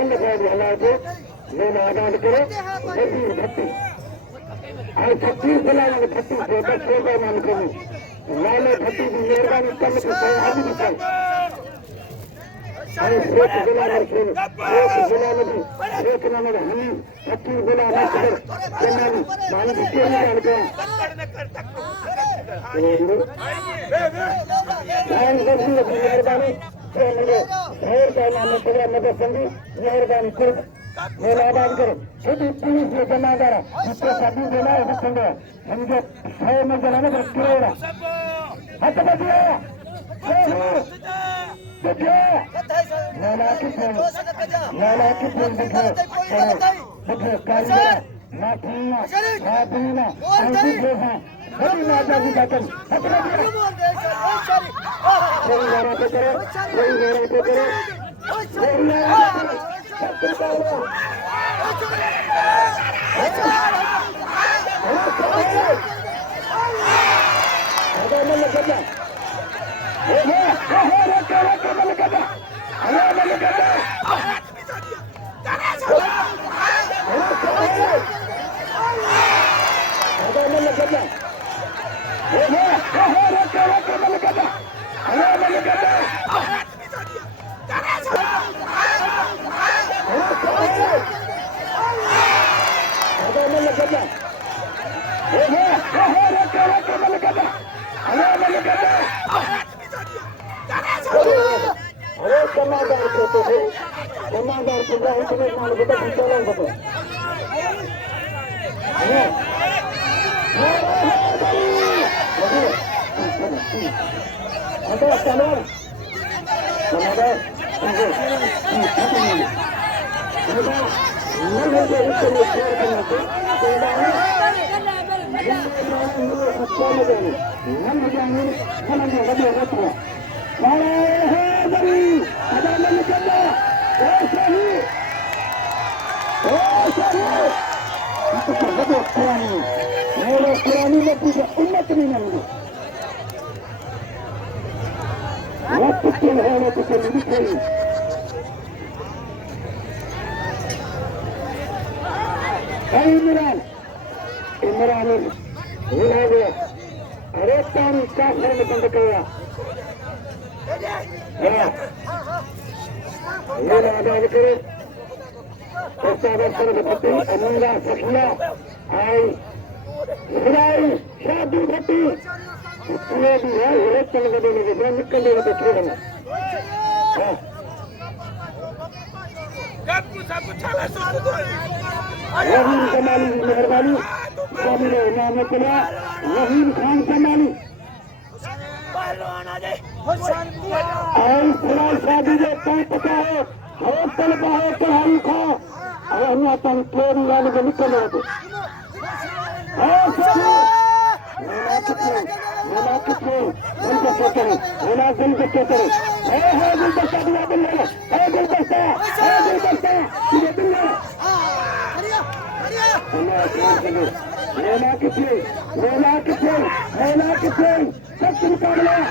second side हालात मैं आजाद करे जल्दी भट्टी और 36 बनाने 36 से 10 का मान करूं लाले भट्टी की मेहरबानी कम से आदमी दिखाए और एक जिला मरसूल एक जिला नदी एक नंबर हम 36 जिला मरसूल जनानी मान के निकाल के मेहरबानी शहर का नाम तेरा मदद संगी मेहरबानी कर मेरा आबाद करो छोटी पुलिस में जमादार जिसको साधु देना है संगे समझो 100 में जलाना तो किरोड़ा हाथ बजिया देखो नाला की फोन देखो कालिया ना पीना ना पीना ऐसी देखा बड़ी माता की बातन हाथ बजिया कोई मेरा पे करो कोई मेरा पे करो कोई मेरा पे करो जमादार कहते थे जमादार को जाए तुम्हें मान के तक चला बतो अरे चलो जमादार पुरानी नौकरी से उन्नत नहीं मिली इमरान इमरान मिला गया अरे पानी का घर बंद किया ये आजाद करे भट्टी अमीरा सखिया आई सिलाई शादी भट्टी ये भी है ये चल गए लगे निकल गए तो छोड़ना रहीम कमाली की मेहरबानी स्वामी नाम चला रहीम खान कमाली शादी जो कहीं पता है होटल बाहर पढ़ाई खा अरे अन्य तन चोरी वाले को निकल रहे थे मेरा कितने उनके सोचते मेरा दिल के सोचते है गुलदस्ता दिया दिल है गुलदस्ता ये दिल मेरा कितने सब निकाल गुलाम